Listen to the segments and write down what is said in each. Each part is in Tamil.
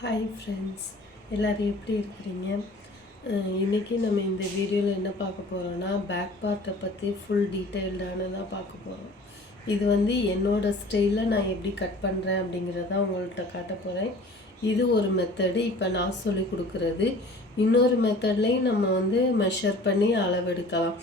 ஹாய் ஃப்ரெண்ட்ஸ் எல்லோரும் எப்படி இருக்கிறீங்க? இன்றைக்கி நம்ம இந்த வீடியோவில் என்ன பார்க்க போகிறோன்னா பேக் பார்ட்டை பற்றி ஃபுல் டீட்டெயில்டானதாக பார்க்க போகிறோம் இது வந்து என்னோடய ஸ்டைலில் நான் எப்படி கட் பண்ணுறேன் அப்படிங்கிறத உங்கள்கிட்ட காட்ட போகிறேன் இது ஒரு மெத்தடு இப்போ நான் சொல்லி கொடுக்குறது. இன்னொரு மெத்தட்லேயும் நம்ம வந்து மெஷர் பண்ணி அளவெடுக்கலாம்.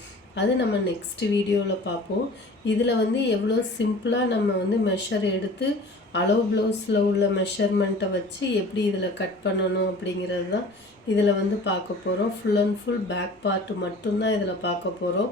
அது நம்ம நெக்ஸ்ட் வீடியோவில் பார்ப்போம். இதில் வந்து எவ்வளோ சிம்பிளாக நம்ம வந்து மெஷர் எடுத்து அளவு ப்ளவுஸில் உள்ள மெஷர்மெண்ட்டை வச்சு எப்படி இதில் கட் பண்ணணும் அப்படிங்கிறது தான் இதில் வந்து பார்க்க போகிறோம் full and full back part மட்டும்தான் இதில் பார்க்க போகிறோம்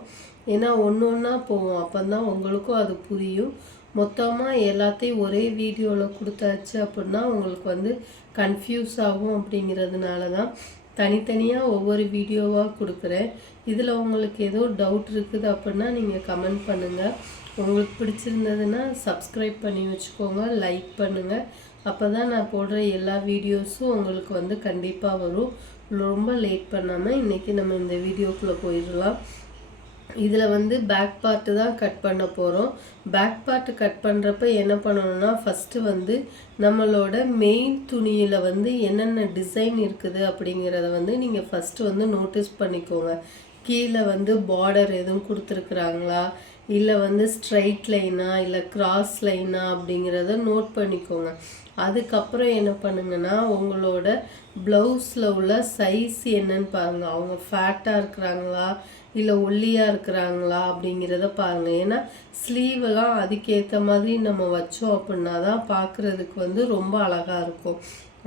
ஏன்னா ஒன்று ஒன்றா போவோம். அப்போ தான் உங்களுக்கும் அது புரியும். மொத்தமாக எல்லாத்தையும் ஒரே வீடியோவில் கொடுத்தாச்சு அப்படின்னா உங்களுக்கு வந்து கன்ஃபியூஸ் ஆகும் அப்படிங்கிறதுனால தான் தனித்தனியாக ஒவ்வொரு வீடியோவாக கொடுக்குறேன். இதில் உங்களுக்கு ஏதோ டவுட் இருக்குது அப்படின்னா நீங்கள் கமெண்ட் பண்ணுங்கள் உங்களுக்கு பிடிச்சிருந்ததுன்னா சப்ஸ்கிரைப் பண்ணி வச்சுக்கோங்க லைக் பண்ணுங்கள் அப்போ தான் நான் போடுற எல்லா வீடியோஸும் உங்களுக்கு வந்து கண்டிப்பாக வரும். ரொம்ப லேட் பண்ணாமல் இன்றைக்கி நம்ம இந்த வீடியோக்குள்ளே போயிடலாம். இதில் வந்து பேக் பார்ட்டு தான் கட் பண்ண போகிறோம் பேக் பார்ட்டு கட் பண்ணுறப்ப என்ன பண்ணணும்னா ஃபஸ்ட்டு வந்து நம்மளோட மெயின் துணியில் வந்து என்னென்ன டிசைன் இருக்குது அப்படிங்கிறத வந்து நீங்கள் ஃபஸ்ட்டு வந்து நோட்டீஸ் பண்ணிக்கோங்க. கீழே வந்து பார்டர் எதுவும் கொடுத்துருக்குறாங்களா? இல்லை வந்து ஸ்ட்ரைட் லைனா இல்லை கிராஸ் லைனா அப்படிங்கிறத நோட் பண்ணிக்கோங்க. அதுக்கப்புறம் என்ன பண்ணுங்கன்னா உங்களோட ப்ளவுஸில் உள்ள சைஸ் என்னன்னு பாருங்கள் அவங்க ஃபேட்டாக இருக்கிறாங்களா இல்லை ஒல்லியாக இருக்கிறாங்களா அப்படிங்கிறத பாருங்கள் ஏன்னா ஸ்லீவெல்லாம் அதுக்கேற்ற மாதிரி நம்ம வச்சோம் அப்படின்னா தான் பார்க்குறதுக்கு வந்து ரொம்ப அழகாக இருக்கும்.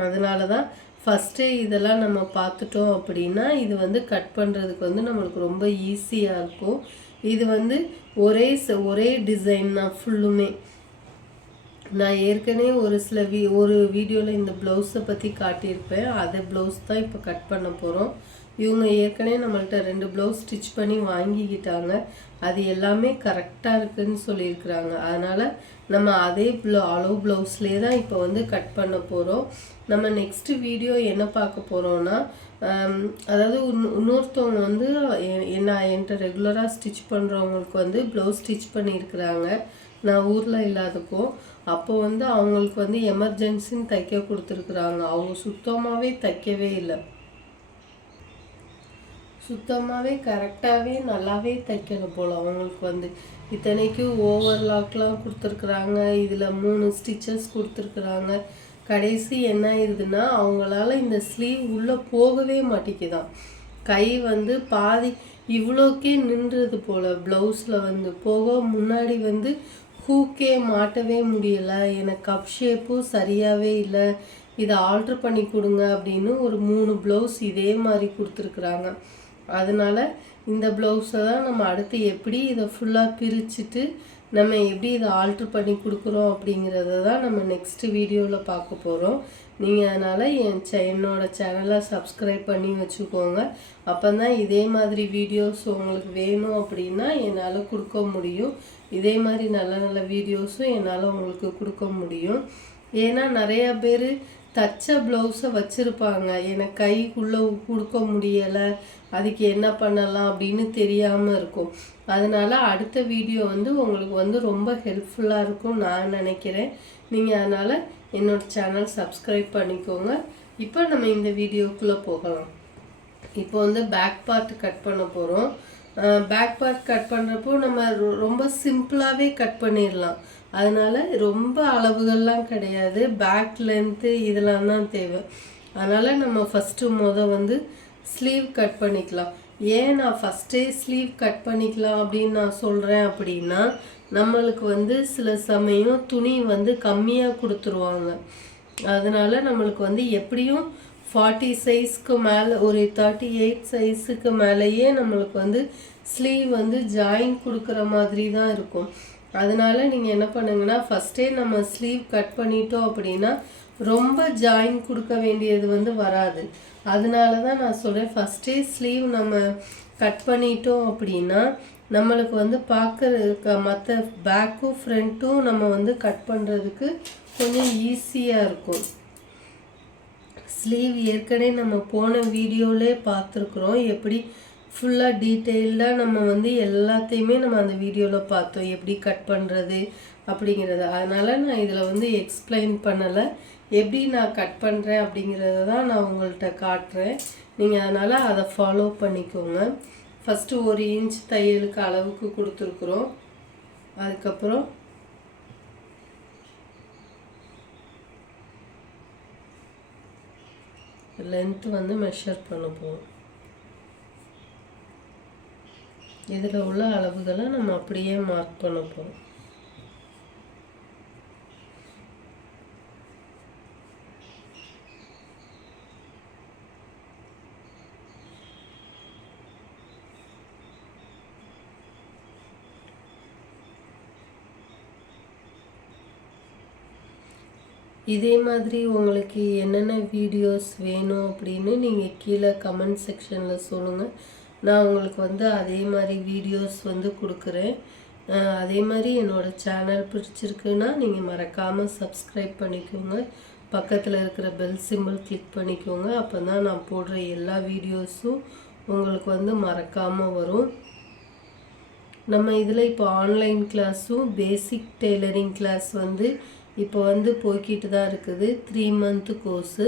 அதனால தான் ஃபஸ்ட்டே இதெல்லாம் நம்ம பார்த்துட்டோம் அப்படின்னா இது வந்து கட் பண்ணுறதுக்கு வந்து நம்மளுக்கு ரொம்ப ஈஸியாக இருக்கும். இது வந்து ஒரே ச- ஒரே டிசைன் தான் ஃபுல்லுமே நான் ஏற்கனவே ஒரு சில வீ ஒரு வீடியோவில் இந்த ப்ளவுஸை பற்றி காட்டியிருப்பேன். அதை ப்ளவுஸ் தான் இப்போ கட் பண்ண போகிறோம் இவங்க ஏற்கனவே நம்மள்ட்ட ரெண்டு ப்ளவுஸ் ஸ்டிச் பண்ணி வாங்கிக்கிட்டாங்க. அது எல்லாமே கரெக்டாக இருக்குன்னு சொல்லியிருக்கிறாங்க. அதனால் நம்ம அதே ப்ளவு அளவு ப்ளவுஸ்லேயே தான் இப்போ வந்து கட் பண்ண போகிறோம் நம்ம நெக்ஸ்ட் வீடியோ என்ன பார்க்க போகிறோம்னா அதாவது இன்னொருத்தவங்க வந்து என்ன என்கிட்ட ரெகுலராக ஸ்டிச் பண்ணுறவங்களுக்கு வந்து ப்ளவுஸ் ஸ்டிச் பண்ணியிருக்கிறாங்க. நான் ஊரில் இல்லாதக்கும் அப்போ வந்து அவங்களுக்கு வந்து எமர்ஜென்சின்னு தைக்க கொடுத்துருக்குறாங்க. அவங்க சுத்தமாகவே தைக்கவே இல்லை. சுத்தமாகவே கரெக்டாகவே நல்லாவே தைக்கணும் போல் அவங்களுக்கு வந்து. இத்தனைக்கும் ஓவர்லாக்லாம் கொடுத்துருக்குறாங்க. இதில் மூணு ஸ்டிச்சஸ் கொடுத்துருக்குறாங்க. கடைசி என்ன ஆயிடுதுன்னா அவங்களால இந்த ஸ்லீவ் உள்ளே போகவே மாட்டேங்குதான். கை வந்து பாதி இவ்வளோக்கே நின்றது போல் ப்ளவுஸில் வந்து. போக முன்னாடி வந்து ஹூக்கே மாட்டவே முடியலை. எனக்கு கப் ஷேப்பும் சரியாகவே இல்லை. இதை ஆல்ட்ரு பண்ணி கொடுங்க அப்படின்னு ஒரு மூணு ப்ளவுஸ் இதே மாதிரி கொடுத்துருக்குறாங்க. அதனால் இந்த ப்ளவுஸை தான் நம்ம அடுத்து எப்படி இதை ஃபுல்லாக பிரிச்சுட்டு நம்ம எப்படி இதை ஆல்ட்ரு பண்ணி கொடுக்குறோம் அப்படிங்கிறத தான் நம்ம நெக்ஸ்ட் வீடியோவில் பார்க்க போகிறோம் நீங்கள் அதனால் என் சே என்னோட சேனலை சப்ஸ்கிரைப் பண்ணி வச்சுக்கோங்க. அப்போ தான் இதே மாதிரி வீடியோஸ் உங்களுக்கு வேணும் அப்படின்னா என்னால் கொடுக்க முடியும். இதே மாதிரி நல்ல நல்ல வீடியோஸும் என்னால் உங்களுக்கு கொடுக்க முடியும். ஏன்னா நிறையா பேர் தச்ச ப்ளவுஸை வச்சுருப்பாங்க. எனக்கு கைக்குள்ளே கொடுக்க முடியலை. அதுக்கு என்ன பண்ணலாம் அப்படின்னு தெரியாமல் இருக்கும். அதனால் அடுத்த வீடியோ வந்து உங்களுக்கு வந்து ரொம்ப ஹெல்ப்ஃபுல்லாக இருக்கும் நான் நினைக்கிறேன். நீங்கள் அதனால் என்னோடய சேனல் சப்ஸ்கிரைப் பண்ணிக்கோங்க. இப்போ நம்ம இந்த வீடியோக்குள்ளே போகலாம். இப்போ வந்து பேக் பார்ட் கட் பண்ண போகிறோம் பேக் பார்ட் கட் பண்ணுறப்போ நம்ம ரொ- ரொம்ப சிம்பிளாகவே கட் பண்ணிடலாம் அதனால் ரொம்ப அளவுகள்லாம் கிடையாது. பேக் லென்த்து இதெல்லாம் தான் தேவை. அதனால் நம்ம ஃபஸ்ட்டு முத வந்து ஸ்லீவ் கட் பண்ணிக்கலாம். ஏன் நான் ஃபஸ்ட்டே ஸ்லீவ் கட் பண்ணிக்கலாம் அப்படின்னு நான் சொல்கிறேன் அப்படின்னா நம்மளுக்கு வந்து சில சமயம் துணி வந்து கம்மியாக கொடுத்துருவாங்க. அதனால் நம்மளுக்கு வந்து எப்படியும் ஃபார்ட்டி சைஸ்க்கு மேலே ஒரு தேர்ட்டி எயிட் சைஸுக்கு மேலேயே நம்மளுக்கு வந்து ஸ்லீவ் வந்து ஜாயின் கொடுக்குற மாதிரி தான் இருக்கும். அதனால நீங்கள் என்ன பண்ணுங்கன்னா ஃபஸ்ட்டே நம்ம ஸ்லீவ் கட் பண்ணிட்டோம் அப்படின்னா ரொம்ப ஜாயின் கொடுக்க வேண்டியது வந்து வராது. அதனால தான் நான் சொல்கிறேன் ஃபஸ்ட்டே ஸ்லீவ் நம்ம கட் பண்ணிட்டோம் அப்படின்னா நம்மளுக்கு வந்து பார்க்குறதுக்கு மற்ற பேக்கும் ஃப்ரண்ட்டும் நம்ம வந்து கட் பண்ணுறதுக்கு கொஞ்சம் ஈஸியாக இருக்கும். ஸ்லீவ் ஏற்கனவே நம்ம போன வீடியோவிலே பார்த்துருக்குறோம் எப்படி ஃபுல்லாக டீட்டெயில்டாக நம்ம வந்து எல்லாத்தையுமே நம்ம அந்த வீடியோவில் பார்த்தோம். எப்படி கட் பண்ணுறது அப்படிங்கிறது. அதனால் நான் இதில் வந்து எக்ஸ்பிளைன் பண்ணலை. எப்படி நான் கட் பண்ணுறேன் அப்படிங்கிறத தான் நான் உங்கள்கிட்ட காட்டுறேன். நீங்கள் அதனால் அதை ஃபாலோ பண்ணிக்கோங்க. ஃபஸ்ட்டு ஒரு இன்ச் தையலுக்கு அளவுக்கு கொடுத்துருக்குறோம். அதுக்கப்புறம் லென்த்து வந்து மெஷர் பண்ண போகிறோம் இதில் உள்ள அளவுகளை நம்ம அப்படியே மார்க் பண்ண போகிறோம் இதே மாதிரி உங்களுக்கு என்னென்ன வீடியோஸ் வேணும் அப்படின்னு நீங்கள் கீழே கமெண்ட் செக்ஷனில் சொல்லுங்கள் நான் உங்களுக்கு வந்து அதே மாதிரி வீடியோஸ் வந்து கொடுக்குறேன். அதே மாதிரி என்னோடய சேனல் பிடிச்சிருக்குன்னா நீங்கள் மறக்காமல் சப்ஸ்கிரைப் பண்ணிக்கோங்க. பக்கத்தில் இருக்கிற பெல் சிம்பிள் கிளிக் பண்ணிக்கோங்க. அப்போ தான் நான் போடுற எல்லா வீடியோஸும் உங்களுக்கு வந்து மறக்காமல் வரும். நம்ம இதில் இப்போ ஆன்லைன் கிளாஸும் பேசிக் டெய்லரிங் கிளாஸ் வந்து இப்போ வந்து போய்கிட்டு தான் இருக்குது த்ரீ மந்த்து கோர்ஸு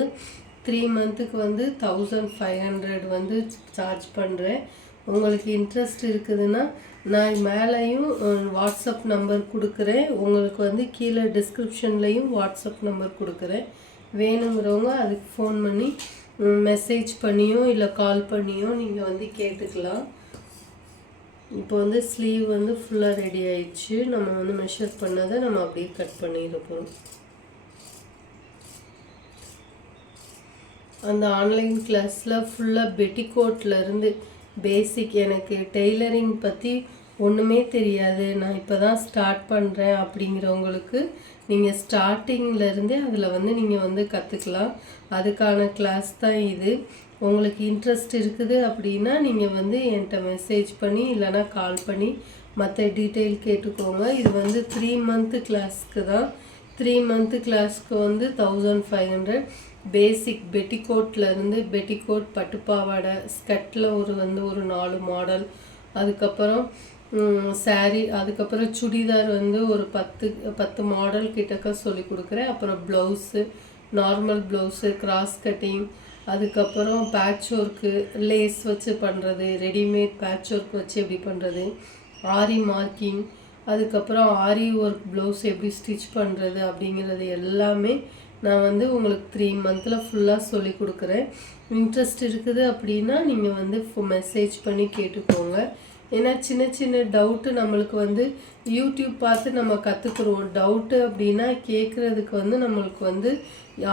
த்ரீ மந்த்துக்கு வந்து தௌசண்ட் ஃபைவ் ஹண்ட்ரட் வந்து சார்ஜ் பண்ணுறேன் உங்களுக்கு இன்ட்ரெஸ்ட் இருக்குதுன்னா நான் மேலேயும் வாட்ஸ்அப் நம்பர் கொடுக்குறேன். உங்களுக்கு வந்து கீழே டிஸ்கிரிப்ஷன்லேயும் வாட்ஸ்அப் நம்பர் கொடுக்குறேன். வேணுங்கிறவங்க அதுக்கு ஃபோன் பண்ணி மெசேஜ் பண்ணியோ இல்லை கால் பண்ணியோ நீங்கள் வந்து கேட்டுக்கலாம். இப்போ வந்து ஸ்லீவ் வந்து ஃபுல்லாக ரெடி ஆயிடுச்சு. நம்ம வந்து மெஷர் பண்ணதை நம்ம அப்படியே கட் பண்ணிட போகிறோம் அந்த ஆன்லைன் கிளாஸில் ஃபுல்லாக பெட்டிகோட்லேருந்து பேசிக் எனக்கு டெய்லரிங் பற்றி ஒன்றுமே தெரியாது. நான் இப்போ தான் ஸ்டார்ட் பண்ணுறேன் அப்படிங்கிறவங்களுக்கு நீங்கள் ஸ்டார்டிங்லேருந்தே அதில் வந்து நீங்கள் வந்து கற்றுக்கலாம் அதுக்கான கிளாஸ் தான் இது. உங்களுக்கு இன்ட்ரெஸ்ட் இருக்குது அப்படின்னா நீங்கள் வந்து என்கிட்ட மெசேஜ் பண்ணி இல்லைனா கால் பண்ணி மற்ற டீட்டெயில் கேட்டுக்கோங்க. இது வந்து த்ரீ மந்த்து கிளாஸ்க்கு தான். த்ரீ மந்த்து கிளாஸ்க்கு வந்து தௌசண்ட் ஃபைவ் ஹண்ட்ரட் பேசிக் பெட்டிகோட்லேருந்து பெட்டிகோட் பட்டுப்பாவாடை ஸ்கட்டில் ஒரு வந்து ஒரு நாலு மாடல் அதுக்கப்புறம் சாரீ அதுக்கப்புறம் சுடிதார் வந்து ஒரு பத்து பத்து மாடல் கிட்டக்க சொல்லி கொடுக்குறேன். அப்புறம் blouse normal blouse cross cutting அதுக்கப்புறம் பேட்ச் ஒர்க்கு லேஸ் வச்சு பண்ணுறது ரெடிமேட் பேட்ச் ஒர்க் வச்சு எப்படி பண்ணுறது ஆரி மார்க்கிங் அதுக்கப்புறம் ஆரி ஒர்க் ப்ளவுஸ் எப்படி ஸ்டிச் பண்ணுறது அப்படிங்கிறது எல்லாமே நான் வந்து உங்களுக்கு த்ரீ மந்தில் ஃபுல்லாக சொல்லி கொடுக்குறேன். இன்ட்ரெஸ்ட் இருக்குது அப்படின்னா நீங்கள் வந்து மெசேஜ் பண்ணி கேட்டுக்கோங்க. ஏன்னா சின்ன சின்ன டவுட்டு நம்மளுக்கு வந்து யூடியூப் பார்த்து நம்ம கற்றுக்குறோம் டவுட்டு அப்படின்னா கேட்குறதுக்கு வந்து நம்மளுக்கு வந்து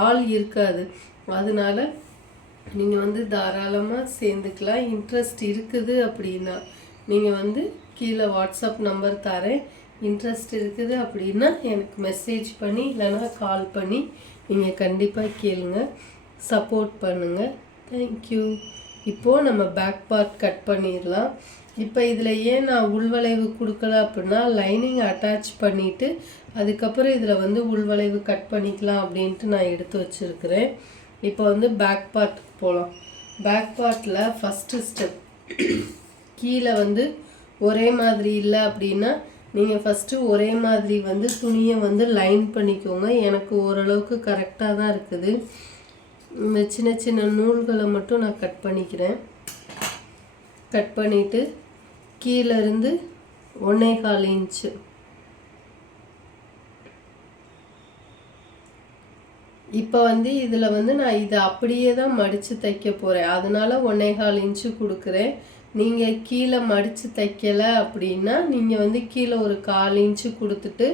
ஆள் இருக்காது. அதனால் நீங்கள் வந்து தாராளமாக சேர்ந்துக்கலாம். இன்ட்ரெஸ்ட் இருக்குது அப்படின்னா நீங்கள் வந்து கீழே வாட்ஸ்அப் நம்பர் தரேன். இன்ட்ரெஸ்ட் இருக்குது அப்படின்னா எனக்கு மெசேஜ் பண்ணி இல்லைன்னா கால் பண்ணி நீங்கள் கண்டிப்பாக கேளுங்க. சப்போர்ட் பண்ணுங்கள் தேங்க்யூ இப்போது நம்ம பேக் பார்ட் கட் பண்ணிடலாம். இப்போ இதில் ஏன் நான் உள்வளைவு கொடுக்கல அப்படின்னா லைனிங் அட்டாச் பண்ணிவிட்டு அதுக்கப்புறம் இதில் வந்து உள்வளைவு கட் பண்ணிக்கலாம் அப்படின்ட்டு நான் எடுத்து வச்சுருக்கிறேன். இப்போ வந்து பேக் பார்ட்டுக்கு போகலாம் பேக் பார்ட்டில் ஃபஸ்ட்டு ஸ்டெப் கீழே வந்து ஒரே மாதிரி இல்லை அப்படின்னா நீங்கள் ஃபஸ்ட்டு ஒரே மாதிரி வந்து துணியை வந்து லைன் பண்ணிக்கோங்க. எனக்கு ஓரளவுக்கு கரெக்டாக தான் இருக்குது. இந்த சின்ன சின்ன நூல்களை மட்டும் நான் கட் பண்ணிக்கிறேன். கட் பண்ணிவிட்டு கீழேருந்து ஒன்றே கால் இன்ச்சு இப்போ வந்து இதில் வந்து நான் இதை அப்படியே தான் மடித்து தைக்க போகிறேன் அதனால் ஒன்னேகால் இன்ச்சு கொடுக்குறேன். நீங்கள் கீழே மடித்து தைக்கலை அப்படின்னா நீங்கள் வந்து கீழே ஒரு கால் இன்ச்சு கொடுத்துட்டு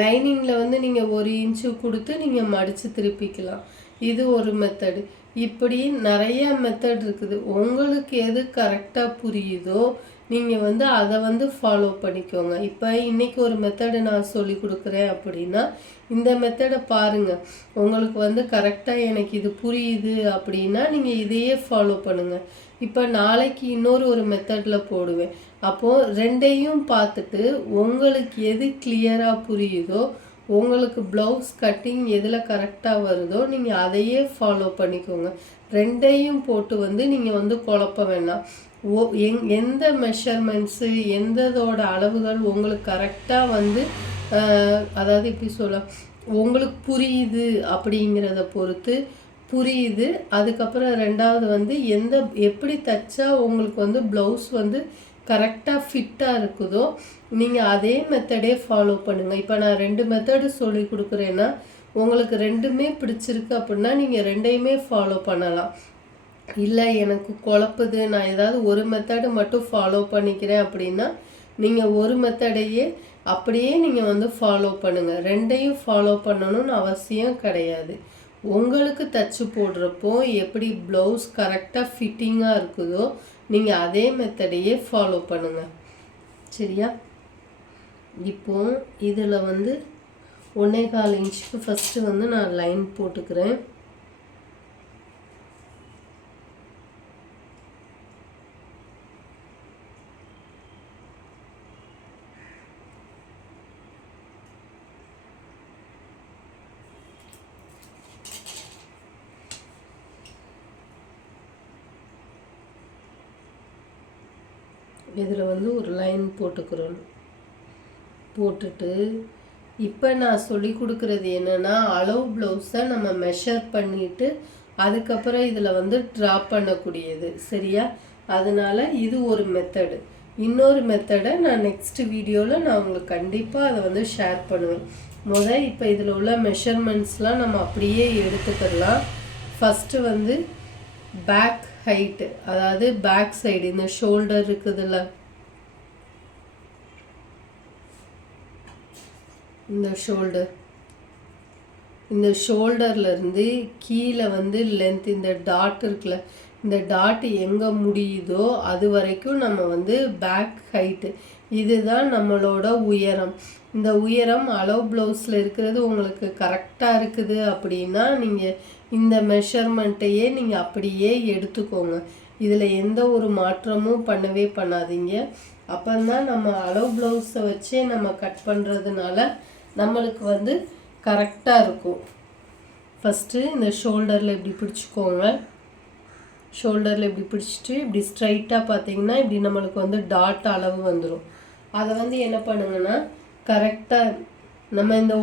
லைனிங்கில் வந்து நீங்கள் ஒரு இன்ச்சு கொடுத்து நீங்கள் மடித்து திருப்பிக்கலாம். இது ஒரு மெத்தடு இப்படி நிறைய மெத்தட் இருக்குது. உங்களுக்கு எது கரெக்டாக புரியுதோ நீங்கள் வந்து அதை வந்து ஃபாலோ பண்ணிக்கோங்க. இப்போ இன்றைக்கி ஒரு மெத்தடு நான் சொல்லி கொடுக்குறேன் அப்படின்னா இந்த மெத்தடை பாருங்கள் உங்களுக்கு வந்து கரெக்டாக எனக்கு இது புரியுது அப்படின்னா நீங்கள் இதையே ஃபாலோ பண்ணுங்கள் இப்போ நாளைக்கு இன்னொரு ஒரு மெத்தடில் போடுவேன். அப்போது ரெண்டையும் பார்த்துட்டு உங்களுக்கு எது கிளியராக புரியுதோ உங்களுக்கு ப்ளவுஸ் கட்டிங் எதில் கரெக்டாக வருதோ நீங்கள் அதையே ஃபாலோ பண்ணிக்கோங்க. ரெண்டையும் போட்டு வந்து நீங்கள் வந்து குழப்ப வேணாம் ஓ எங் எந்த மெஷர்மெண்ட்ஸு எந்ததோட அளவுகள் உங்களுக்கு கரெக்டாக வந்து அதாவது இப்படி சொல்ல உங்களுக்கு புரியுது அப்படிங்கிறத பொறுத்து புரியுது. அதுக்கப்புறம் ரெண்டாவது வந்து எந்த எப்படி தைச்சா உங்களுக்கு வந்து ப்ளவுஸ் வந்து கரெக்டாக ஃபிட்டாக இருக்குதோ நீங்கள் அதே மெத்தடே ஃபாலோ பண்ணுங்கள் இப்போ நான் ரெண்டு மெத்தடு சொல்லி கொடுக்குறேன்னா உங்களுக்கு ரெண்டுமே பிடிச்சிருக்கு அப்படின்னா நீங்கள் ரெண்டையுமே ஃபாலோ பண்ணலாம். இல்லை எனக்கு குழப்புது நான் ஏதாவது ஒரு மெத்தடு மட்டும் ஃபாலோ பண்ணிக்கிறேன் அப்படின்னா நீங்கள் ஒரு மெத்தடையே அப்படியே நீங்கள் வந்து ஃபாலோ பண்ணுங்கள் ரெண்டையும் ஃபாலோ பண்ணணும்னு அவசியம் கிடையாது. உங்களுக்கு தச்சு போடுறப்போ எப்படி ப்ளவுஸ் கரெக்டாக ஃபிட்டிங்காக இருக்குதோ நீங்கள் அதே மெத்தடையே ஃபாலோ பண்ணுங்கள் சரியா? இப்போ இதில் வந்து ஒன்றே கால் இன்ச்சுக்கு ஃபஸ்ட்டு வந்து நான் லைன் போட்டுக்கிறேன். இதில் வந்து ஒரு லைன் போட்டுக்கிறோம். போட்டுட்டு இப்போ நான் சொல்லி கொடுக்குறது என்னென்னா அளவு ப்ளவுஸை நம்ம மெஷர் பண்ணிவிட்டு அதுக்கப்புறம் இதில் வந்து ட்ராப் பண்ணக்கூடியது. சரியா? அதனால இது ஒரு மெத்தடு இன்னொரு மெத்தடை நான் நெக்ஸ்ட் வீடியோவில் நான் உங்களுக்கு கண்டிப்பாக அதை வந்து ஷேர் பண்ணுவேன். முதல் இப்போ இதில் உள்ள மெஷர்மெண்ட்ஸ்லாம் நம்ம அப்படியே எடுத்துக்கலாம் ஃபஸ்ட்டு வந்து பேக் ஹைட்டு அதாவது பேக் சைடு இந்த ஷோல்டர் இருக்குதுல்ல. இந்த ஷோல்டர் இந்த ஷோல்டர்லேருந்து கீழே வந்து லென்த் இந்த டாட் இருக்குல்ல இந்த டாட் எங்கே முடியுதோ அது வரைக்கும் நம்ம வந்து பேக் ஹைட்டு இதுதான் நம்மளோட உயரம். இந்த உயரம் அளவு ப்ளவுஸில் இருக்கிறது உங்களுக்கு கரெக்டாக இருக்குது அப்படின்னா நீங்கள் இந்த மெஷர்மெண்ட்டையே நீங்கள் அப்படியே எடுத்துக்கோங்க. இதில் எந்த ஒரு மாற்றமும் பண்ணவே பண்ணாதீங்க. அப்போந்தான் நம்ம அளவு ப்ளவுஸை வச்சே நம்ம கட் பண்ணுறதுனால நம்மளுக்கு வந்து கரெக்டாக இருக்கும். ஃபஸ்ட்டு இந்த ஷோல்டரில் இப்படி பிடிச்சிக்கோங்க. ஷோல்டரில் இப்படி பிடிச்சிட்டு இப்படி ஸ்ட்ரைட்டாக பார்த்தீங்கன்னா இப்படி நம்மளுக்கு வந்து டாட் அளவு வந்துடும் அதை வந்து என்ன பண்ணுங்கன்னா கரெக்டாக நம்ம இந்த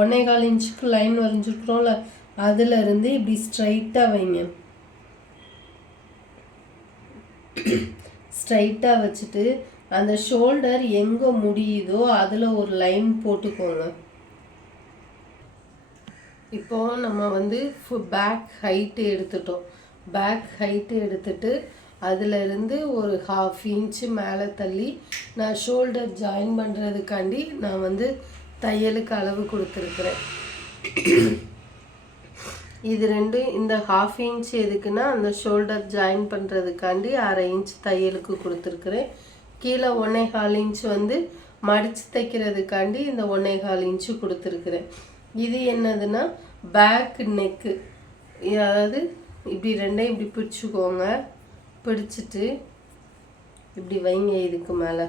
ஒன்னே கால் இன்ச்சுக்கு லைன் வரைஞ்சிருக்கிறோம்ல அதுலேருந்து இப்படி ஸ்ட்ரைட்டாக வைங்க. ஸ்ட்ரைட்டாக வச்சுட்டு அந்த ஷோல்டர் எங்கே முடியுதோ அதில் ஒரு லைன் போட்டுக்கோங்க. இப்போது நம்ம வந்து பேக் ஹைட்டு எடுத்துட்டோம். பேக் ஹைட்டு எடுத்துட்டு அதிலிருந்து ஒரு ஹாஃப் இன்ச்சு மேலே தள்ளி நான் ஷோல்டர் ஜாயின் பண்ணுறதுக்காண்டி நான் வந்து தையலுக்கு அளவு கொடுத்துருக்குறேன். இது ரெண்டும் இந்த ஹாஃப் இன்ச் எதுக்குன்னா அந்த ஷோல்டர் ஜாயின் பண்ணுறதுக்காண்டி அரை இன்ச் தையலுக்கு கொடுத்துருக்குறேன். கீழே ஒன்றே கால் இன்ச் வந்து மடித்து தைக்கிறதுக்காண்டி இந்த ஒன்றே கால் இன்ச்சு கொடுத்துருக்குறேன். இது என்னதுன்னா பேக் நெக்கு அதாவது இப்படி ரெண்டையும் இப்படி பிடிச்சிக்கோங்க. பிடிச்சிட்டு இப்படி வைங்க இதுக்கு மேலே.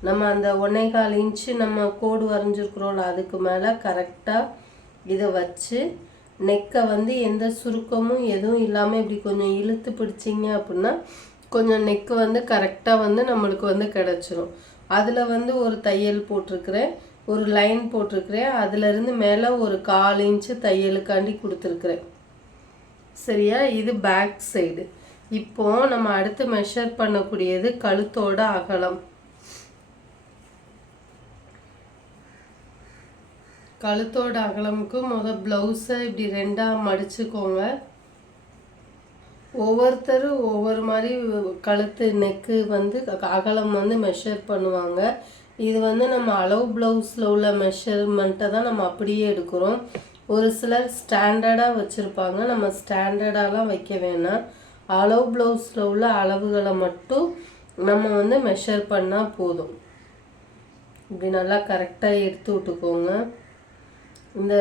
நம்ம அந்த ஒன்றே கால் இன்ச்சு நம்ம கோடு வரைஞ்சிருக்கிறோம்ல அதுக்கு மேலே கரெக்டாக இதை வச்சு நெக்கை வந்து எந்த சுருக்கமும் எதுவும் இல்லாமல் இப்படி கொஞ்சம் இழுத்து பிடிச்சிங்க அப்படின்னா கொஞ்சம் நெக்கு வந்து கரெக்டாக வந்து நம்மளுக்கு வந்து கிடச்சிரும். அதில் வந்து ஒரு தையல் போட்டிருக்கிறேன் ஒரு லைன் போட்டிருக்கிறேன் அதுலேருந்து மேலே ஒரு கால் இன்ச்சு தையலுக்காண்டி கொடுத்துருக்குறேன். சரியா? இது பேக் சைடு இப்போ நம்ம அடுத்து மெஷர் பண்ணக்கூடியது கழுத்தோட அகலம். கழுத்தோட அகலமுக்கு முதல் ப்ளவுஸை இப்படி ரெண்டாக மடிச்சுக்கோங்க. ஒவ்வொருத்தரும் ஒவ்வொரு மாதிரி கழுத்து நெக்கு வந்து அகலம் வந்து மெஷர் பண்ணுவாங்க. இது வந்து நம்ம அளவு ப்ளவுஸில் உள்ள மெஷர்மெண்ட்டை தான் நம்ம அப்படியே எடுக்கிறோம். ஒரு சிலர் ஸ்டாண்டர்டாக வச்சுருப்பாங்க. நம்ம ஸ்டாண்டர்டாலாம் வைக்க வேணாம். அளவு ப்ளவுஸில் உள்ள அளவுகளை மட்டும் நம்ம வந்து மெஷர் பண்ணால் போதும். இப்படி நல்லா கரெக்டாக எடுத்து விட்டுக்கோங்க. இந்த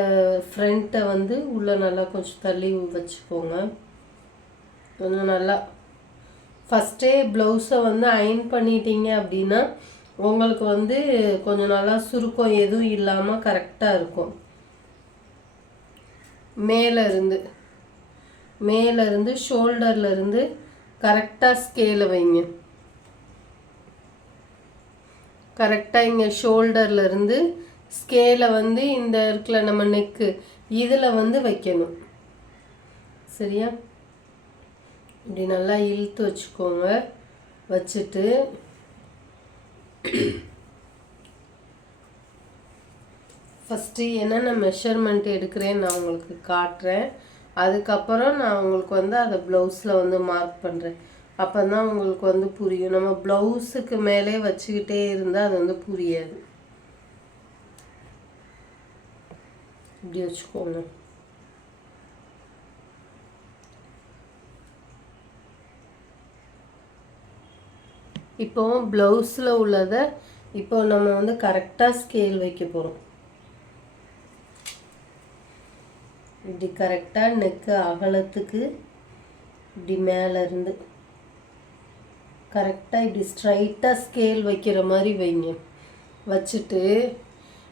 ஃப்ரண்ட்டை வந்து உள்ளே நல்லா கொஞ்சம் தள்ளி வச்சுக்கோங்க. கொஞ்சம் நல்லா ஃபஸ்ட்டே ப்ளவுஸை வந்து அயன் பண்ணிட்டீங்க அப்படின்னா உங்களுக்கு வந்து கொஞ்சம் நல்லா சுருக்கம் எதுவும் இல்லாமல் கரெக்டாக இருக்கும். மேலே இருந்து மேலே இருந்து இருந்து கரெக்டாக ஸ்கேலை வைங்க. கரெக்டாக இங்கே ஷோல்டர்லேருந்து ஸ்கேலை வந்து இந்த இருக்குல்ல நம்ம நெக்கு இதில் வந்து வைக்கணும். சரியா? இப்படி நல்லா இழுத்து வச்சுக்கோங்க. வச்சுட்டு ஃபஸ்ட்டு என்னென்ன மெஷர்மெண்ட் எடுக்கிறேன்னு நான் உங்களுக்கு காட்டுறேன். அதுக்கப்புறம் நான் உங்களுக்கு வந்து அதை ப்ளவுஸில் வந்து மார்க் பண்ணுறேன் அப்போ தான் உங்களுக்கு வந்து புரியும். நம்ம ப்ளவுஸுக்கு மேலே வச்சுக்கிட்டே இருந்தால் அது வந்து புரியாது. இப்படி வச்சுக்கோங்க. இப்போ ப்ளவுஸில் உள்ளதை இப்போ நம்ம வந்து கரெக்டாக ஸ்கேல் வைக்க போகிறோம் இப்படி கரெக்டாக நெக்கு அகலத்துக்கு இப்படி மேலே இருந்து கரெக்டாக இப்படி ஸ்ட்ரைட்டாக ஸ்கேல் வைக்கிற மாதிரி வைங்க. வச்சுட்டு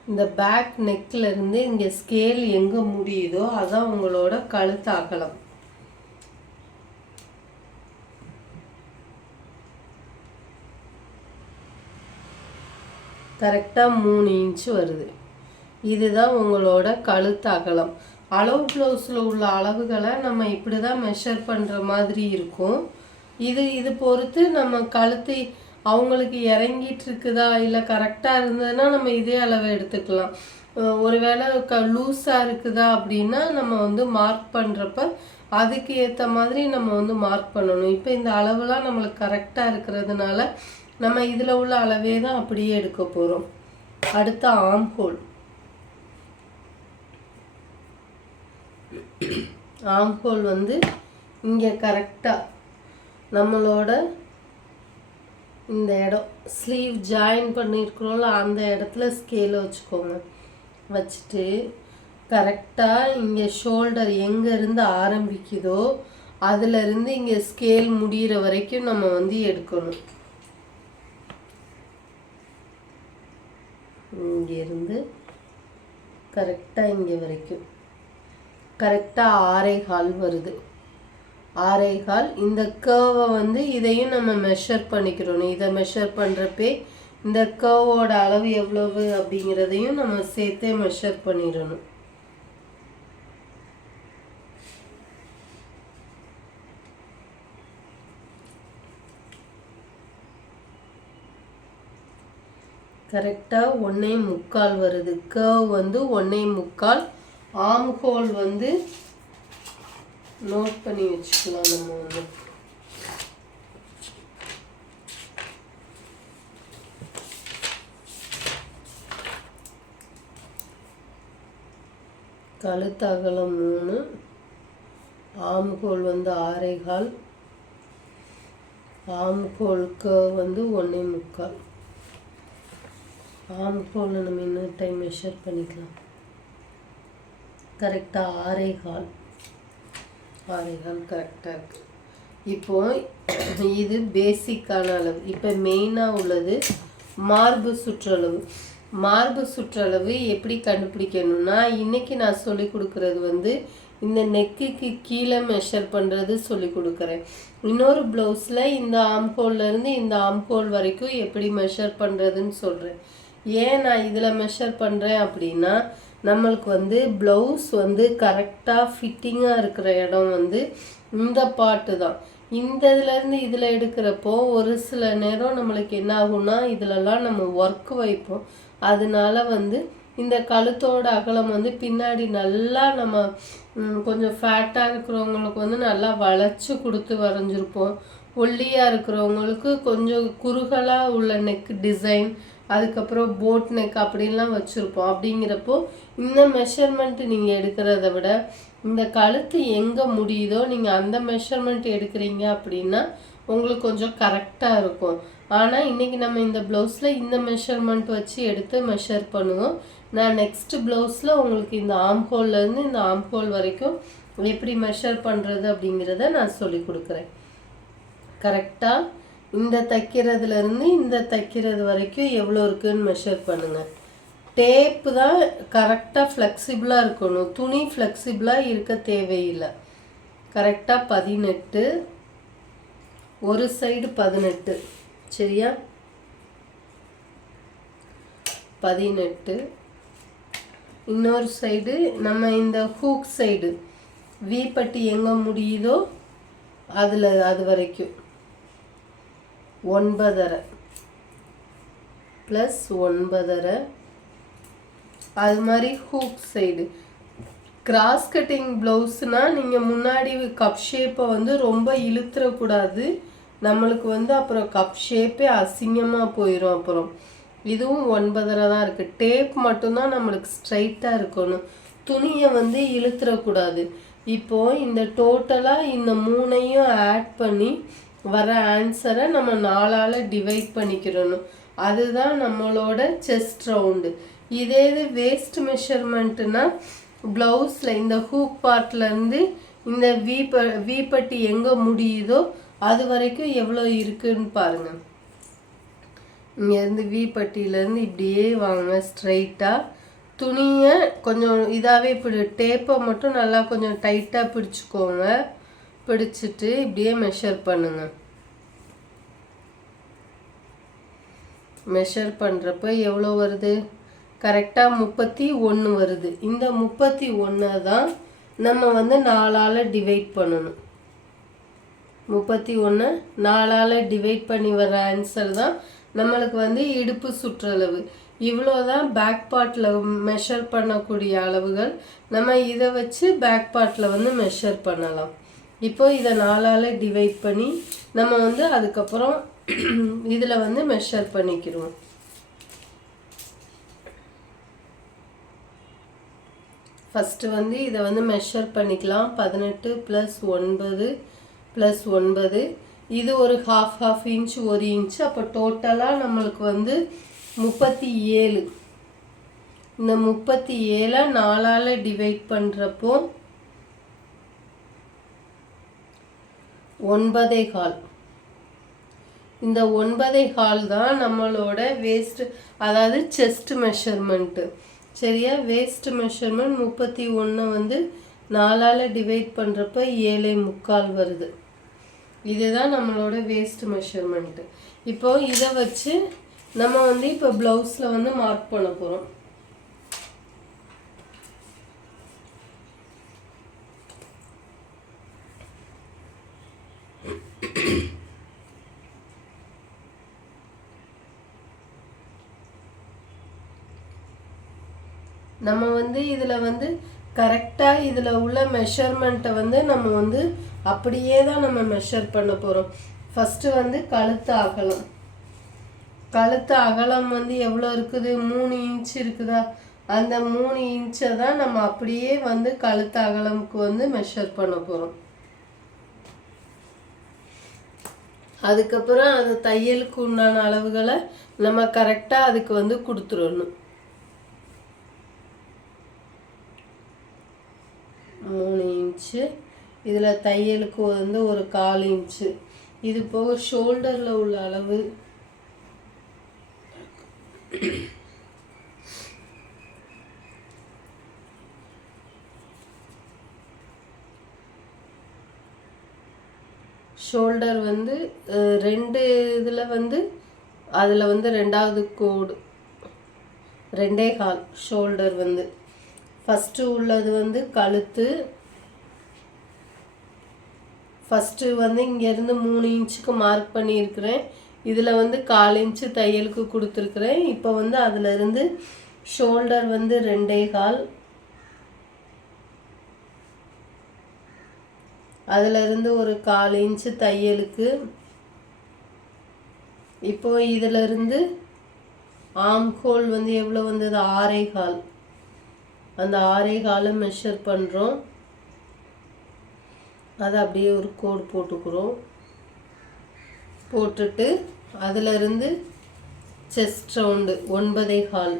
இந்த பேக் நெக்கில் இருந்து இங்கே ஸ்கேல் எங்கே முடியுதோ அதான் உங்களோட கழுத்து அகலம். கரெக்டாக மூணு இன்ச்சு வருது. இதுதான் உங்களோட கழுத்து அகலம். அளவு ப்ளவுஸில் உள்ள அளவுகளை நம்ம இப்படி தான் மெஷர் பண்ணுற மாதிரி இருக்கும். இது இது பொறுத்து நம்ம கழுத்து அவங்களுக்கு இறங்கிட்டு இருக்குதா இல்லை கரெக்டாக இருந்ததுன்னா நம்ம இதே அளவை எடுத்துக்கலாம். ஒருவேளை க லூஸாக இருக்குதா அப்படின்னா நம்ம வந்து மார்க் பண்ணுறப்ப அதுக்கு ஏற்ற மாதிரி நம்ம வந்து மார்க் பண்ணணும். இப்போ இந்த அளவுலாம் நம்மளுக்கு கரெக்டாக இருக்கிறதுனால நம்ம இதில் உள்ள அளவே தான் அப்படியே எடுக்க போகிறோம் அடுத்த ஆம் ஹோல் வந்து இங்கே கரெக்டாக நம்மளோட இந்த இடம். ஸ்லீவ் ஜாயின் பண்ணியிருக்கிறோம்ல அந்த இடத்துல ஸ்கேலை வச்சுக்கோங்க. வச்சுட்டு கரெக்டாக இங்கே ஷோல்டர் எங்கேருந்து ஆரம்பிக்குதோ அதிலிருந்து இங்கே ஸ்கேல் முடிகிற வரைக்கும் நம்ம வந்து எடுக்கணும். இங்கேருந்து கரெக்டாக இங்கே வரைக்கும். கரெக்டாக ஆறே கால் வருது. ஆறே கால். இந்த கேர்வை வந்து இதையும் நம்ம மெஷர் பண்ணிக்கிறோம். இதை மெஷர் பண்ணுறப்பே இந்த கேர்வோட அளவு எவ்வளவு அப்படிங்கிறதையும் நம்ம சேர்த்தே மெஷர் பண்ணிடணும். கரெக்டாக ஒன்றே முக்கால் வருது. கேர்வ் வந்து ஒன்றே முக்கால் ஆம் ஹோல் வந்து நோட் பண்ணி வச்சுக்கலாம் நம்ம வந்து. கழுத்து அகலம் மூணு. ஆம்கோல் வந்து ஆரைகால் ஆம்கோலுக்கு வந்து ஒன்றே முக்கால். ஆம்கோலை நம்ம இன்னொரு டைம் மெஷர் பண்ணிக்கலாம். கரெக்டாக ஆறே கால் ஆறே கால் கரெக்டாக இருக்குது இப்போது இது பேசிக்கான அளவு. இப்போ மெயினாக உள்ளது மார்பு சுற்றளவு மார்பு சுற்றளவு எப்படி கண்டுபிடிக்கணும்னா இன்றைக்கி நான் சொல்லி கொடுக்குறது வந்து இந்த நெக்குக்கு கீழே மெஷர் பண்ணுறது சொல்லி கொடுக்குறேன். இன்னொரு ப்ளவுஸில் இந்த ஆம்ஹோல்லேருந்து இந்த ஆம்ஹோல் வரைக்கும் எப்படி மெஷர் பண்ணுறதுன்னு சொல்கிறேன் ஏன் நான் இதில் மெஷர் பண்ணுறேன் அப்படின்னா நம்மளுக்கு வந்து ப்ளவுஸ் வந்து கரெக்டாக ஃபிட்டிங்காக இருக்கிற இடம் வந்து இந்த பாட்டு தான். இந்த இதுலேருந்து இதில் எடுக்கிறப்போ ஒரு சில நேரம் நம்மளுக்கு என்ன ஆகும்னா இதிலலாம் நம்ம ஒர்க் வைப்போம். அதனால வந்து இந்த கழுத்தோட அகலம் வந்து பின்னாடி நல்லா நம்ம கொஞ்சம் ஃபேட்டாக இருக்கிறவங்களுக்கு வந்து நல்லா வளைச்சி கொடுத்து வரைஞ்சிருப்போம். ஒல்லியாக இருக்கிறவங்களுக்கு கொஞ்சம் குறுகலாக உள்ள நெக் டிசைன் அதுக்கப்புறம் போட் நெக் அப்படின்லாம் வச்சுருப்போம். அப்படிங்கிறப்போ இந்த மெஷர்மெண்ட் நீங்கள் எடுக்கிறத விட இந்த கழுத்து எங்கே முடியுதோ நீங்கள் அந்த மெஷர்மெண்ட் எடுக்கிறீங்க அப்படின்னா உங்களுக்கு கொஞ்சம் கரெக்டாக இருக்கும். ஆனால் இன்றைக்கி நம்ம இந்த ப்ளவுஸில் இந்த மெஷர்மெண்ட் வச்சு எடுத்து மெஷர் பண்ணுவோம். நான் நெக்ஸ்ட் ப்ளவுஸில் உங்களுக்கு இந்த ஆம் ஹோல்லேருந்து இந்த ஆம் ஹோல் வரைக்கும் எப்படி மெஷர் பண்ணுறது அப்படிங்கிறத நான் சொல்லி கொடுக்குறேன். கரெக்டாக இந்த தைக்கிறதுலேருந்து இந்த தைக்கிறது வரைக்கும் எவ்வளோ இருக்குதுன்னு மெஷர் பண்ணுங்கள் டேப்பு தான் கரெக்டாக ஃப்ளெக்சிபிளாக இருக்கணும். துணி ஃப்ளெக்சிபிளாக இருக்க தேவையில்லை. கரெக்டாக பதினெட்டு. ஒரு சைடு பதினெட்டு. சரியா? பதினெட்டு. இன்னொரு சைடு நம்ம இந்த ஹூக் சைடு வி பட்டி எங்கே முடியுதோ அதில் அது வரைக்கும். ஒன்பதரை. ப்ளஸ் ஒன்பதரை. அது மாதிரி ஹூக் சைடு கிராஸ் கட்டிங் ப்ளவுஸ்னால் நீங்கள் முன்னாடி கப் ஷேப்பை வந்து ரொம்ப இழுத்துறக்கூடாது. நம்மளுக்கு வந்து அப்புறம் கப் ஷேப்பே அசிங்கமாக போயிடும் அப்புறம். இதுவும் ஒன்பதரை தான் இருக்குது டேப் மட்டும்தான் நம்மளுக்கு ஸ்ட்ரைட்டாக இருக்கணும். துணியை வந்து இழுத்துறக்கூடாது. இப்போது இந்த டோட்டலாக இந்த மூணையும் ஆட் பண்ணி வர ஆன்சரை நம்ம நாலால் டிவைட் பண்ணிக்கிறணும். அதுதான் நம்மளோட செஸ்ட் ரவுண்டு இதே இது வேஸ்ட் மெஷர்மெண்ட்டுனா ப்ளவுஸில் இந்த ஹூக் பார்ட்லேருந்து இந்த வி ப எங்கே முடியுதோ அது வரைக்கும் எவ்வளோ இருக்குன்னு பாருங்கள் இங்கேருந்து வீப்பட்டியிலேருந்து இப்படியே வாங்க ஸ்ட்ரைட்டாக துணியை கொஞ்சம் இதாகவே இப்படி டேப்பை மட்டும் நல்லா கொஞ்சம் டைட்டாக பிடிச்சிக்கோங்க. பிடிச்சிட்டு இப்படியே மெஷர் பண்ணுங்க. மெஷர் பண்ணுறப்ப எவ்வளோ வருது? கரெக்டாக முப்பத்தி ஒன்று வருது. இந்த முப்பத்தி ஒன்றை தான் நம்ம வந்து நாலால் டிவைட் பண்ணணும். முப்பத்தி ஒன்று நாலால் டிவைட் பண்ணி வர ஆன்சர் தான் நம்மளுக்கு வந்து இடுப்பு சுற்றளவு. இவ்வளோ தான் பேக் பார்ட்டில் மெஷர் பண்ணக்கூடிய அளவுகள். நம்ம இதை வச்சு பேக் பார்ட்டில் வந்து மெஷர் பண்ணலாம். இப்போ இதை நாலால் டிவைட் பண்ணி நம்ம வந்து அதுக்கப்புறம் இதில் வந்து மெஷர் பண்ணிக்கிறோம். ஃபஸ்ட்டு வந்து இதை வந்து மெஷர் பண்ணிக்கலாம். பதினெட்டு ப்ளஸ் ஒன்பது ப்ளஸ் ஒன்பது. இது ஒரு ஹாஃப் ஹாஃப் இன்ச் ஒரு இன்ச் அப்போ டோட்டலாக நம்மளுக்கு வந்து முப்பத்தி ஏழு. இந்த முப்பத்தி ஏழை நாலால் டிவைட் பண்ணுறப்போ ஒன்பதே கால். இந்த ஒன்பதே கால் தான் நம்மளோட வேஸ்ட் அதாவது செஸ்ட் மெஷர்மெண்ட்டு சரியா? வேஸ்ட் மெஷர்மெண்ட் முப்பத்தி ஒன்று வந்து நாலால் டிவைட் பண்ணுறப்ப ஏழை முக்கால் வருது. இதுதான் நம்மளோட வேஸ்ட் மெஷர்மெண்ட்டு இப்போது இதை வச்சு நம்ம வந்து இப்போ ப்ளவுஸில் வந்து மார்க் பண்ண போகிறோம் நம்ம வந்து இதில் வந்து கரெக்டாக இதில் உள்ள மெஷர்மெண்ட்டை வந்து நம்ம வந்து அப்படியே தான் நம்ம மெஷர் பண்ண போகிறோம் ஃபஸ்ட்டு வந்து கழுத்து அகலம். கழுத்து அகலம் வந்து எவ்வளோ இருக்குது? மூணு இன்ச் இருக்குதா? அந்த மூணு இன்ச்சை தான் நம்ம அப்படியே வந்து கழுத்து அகலமுக்கு வந்து மெஷர் பண்ண போகிறோம் அதுக்கப்புறம் அது தையலுக்கு உண்டான அளவுகளை நம்ம கரெக்டாக அதுக்கு வந்து கொடுத்துடணும். மூணு இன்ச்சு. இதில் தையலுக்கு வந்து ஒரு கால் இன்ச்சு. இது போக ஷோல்டரில் உள்ள அளவு. ஷோல்டர் வந்து ரெண்டு இதில் வந்து அதில் வந்து ரெண்டாவது கோடு. ரெண்டே கால் ஷோல்டர் வந்து. ஃபஸ்ட்டு உள்ளது வந்து கழுத்து. ஃபஸ்ட்டு வந்து இங்கேருந்து மூணு இன்ச்சுக்கு மார்க் பண்ணியிருக்கிறேன். இதில் வந்து கால் இன்ச்சு தையலுக்கு கொடுத்துருக்குறேன். இப்போ வந்து அதிலிருந்து ஷோல்டர் வந்து ரெண்டே கால் அதிலிருந்து ஒரு கால் இன்ச்சு தையலுக்கு. இப்போ இதிலிருந்து ஆம்ஹோல் வந்து எவ்வளோ வந்தது? ஆறே கால். அந்த ஆறே காலை மெஷர் பண்ணுறோம் அதை அப்படியே ஒரு கோடு போட்டுக்கிறோம். போட்டுட்டு அதிலிருந்து செஸ்ட் ரவுண்டு ஒன்பதே கால்.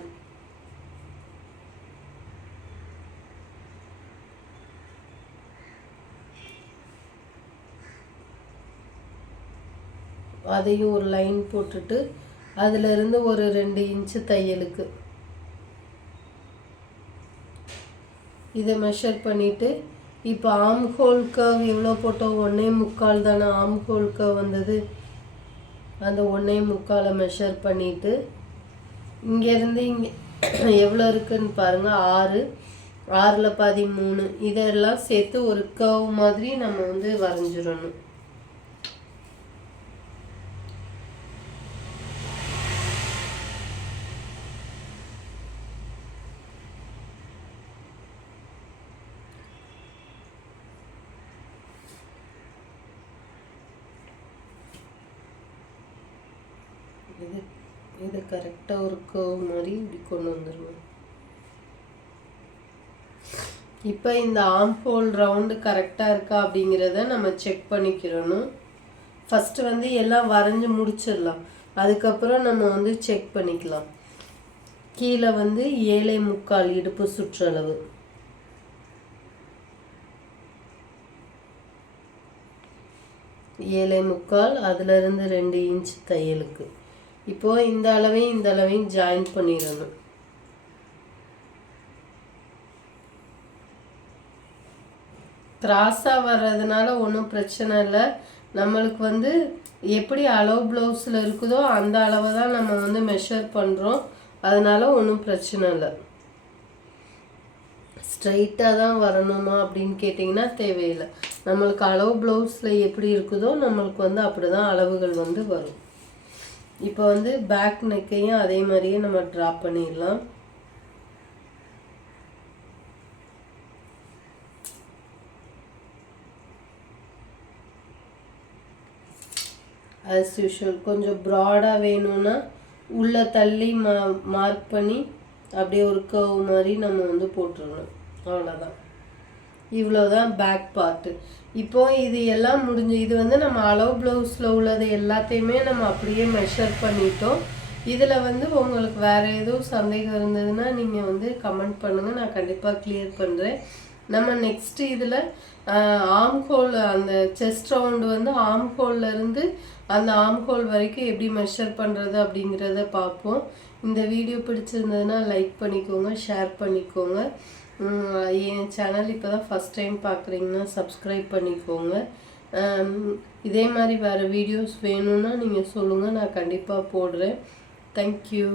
அதையும் ஒரு லைன் போட்டுட்டு அதிலிருந்து ஒரு ரெண்டு இன்ச்சு தையலுக்கு. இதை மெஷர் பண்ணிவிட்டு இப்போ ஆம் ஹோல் கர்வ் எவ்வளோ போட்டோம் ஒன்றே முக்கால் தானே ஆம் ஹோல் கர்வ் வந்தது. அந்த ஒன்றே முக்காலை மெஷர் பண்ணிவிட்டு இங்கேருந்து இங்கே எவ்வளோ இருக்குன்னு பாருங்கள் ஆறு. ஆறில் பாதி மூணு. இதெல்லாம் சேர்த்து ஒரு கர்வ் மாதிரி நம்ம வந்து வரைஞ்சிடணும் இது இது கரெக்டாக ஒரு கர்வ் மாதிரி இப்படி கொண்டு வந்துடணும் இப்போ இந்த ஆம் ஹோல் ரவுண்டு கரெக்டாக இருக்கா அப்படிங்கிறத நம்ம செக் பண்ணிக்கிறணும். ஃபஸ்ட்டு வந்து எல்லாம் வரைஞ்சி முடிச்சிடலாம். அதுக்கப்புறம் நம்ம வந்து செக் பண்ணிக்கலாம். கீழே வந்து ஏழை முக்கால் இடுப்பு சுற்றளவு. ஏழை முக்கால் அதுலேருந்து ரெண்டு இன்ச் தையலுக்கு. இப்போது இந்த அளவையும் இந்த அளவையும் ஜாயின் பண்ணிடணும். கிராஸாக வர்றதுனால ஒன்றும் பிரச்சனை இல்லை. நம்மளுக்கு வந்து எப்படி அளவு ப்ளவுஸில் இருக்குதோ அந்த அளவை தான் நம்ம வந்து மெஷர் பண்ணுறோம் அதனால ஒன்றும் பிரச்சனை இல்லை. ஸ்ட்ரைட்டாக தான் வரணுமா அப்படின்னு கேட்டிங்கன்னா தேவையில்லை. நம்மளுக்கு அளவு ப்ளவுஸில் எப்படி இருக்குதோ நம்மளுக்கு வந்து அப்படி தான் அளவுகள் வந்து வரும். இப்போ வந்து பேக் நெக்கையும் அதே மாதிரியே நம்ம ட்ராப் பண்ணிடலாம். ஆஸ் யூஷுவல் கொஞ்சம் ப்ராடாக வேணும்னா உள்ளே தள்ளி மா மார்க் பண்ணி அப்படியே ஒரு கவ் மாதிரி நம்ம வந்து போட்டுருணும் அவ்வளோதான் இவ்வளோதான் பேக் பார்ட்டு இப்போ இது எல்லாம் முடிஞ்சு இது வந்து நம்ம அளவு ப்ளவுஸில் உள்ளது எல்லாத்தையுமே நம்ம அப்படியே மெஷர் பண்ணிட்டோம். இதில் வந்து உங்களுக்கு வேறு எதுவும் சந்தேகம் இருந்ததுன்னா நீங்கள் வந்து கமெண்ட் பண்ணுங்கள் நான் கண்டிப்பாக கிளியர் பண்ணுறேன் நம்ம நெக்ஸ்ட்டு இதில் ஆம் ஹோல் அந்த செஸ்ட் ரவுண்டு வந்து ஆம் இருந்து அந்த ஆம் ஹோல் வரைக்கும் எப்படி மெஷர் பண்ணுறது அப்படிங்கிறத பார்ப்போம். இந்த வீடியோ பிடிச்சிருந்ததுன்னா லைக் பண்ணிக்கோங்க ஷேர் பண்ணிக்கோங்க. என் சேனல் இப்போ தான் ஃபஸ்ட் டைம் பார்க்குறீங்கன்னா சப்ஸ்கிரைப் பண்ணிக்கோங்க இதே மாதிரி வேறு வீடியோஸ் வேணும்னா நீங்கள் சொல்லுங்கள் நான் கண்டிப்பாக போடுறேன். தேங்க்யூ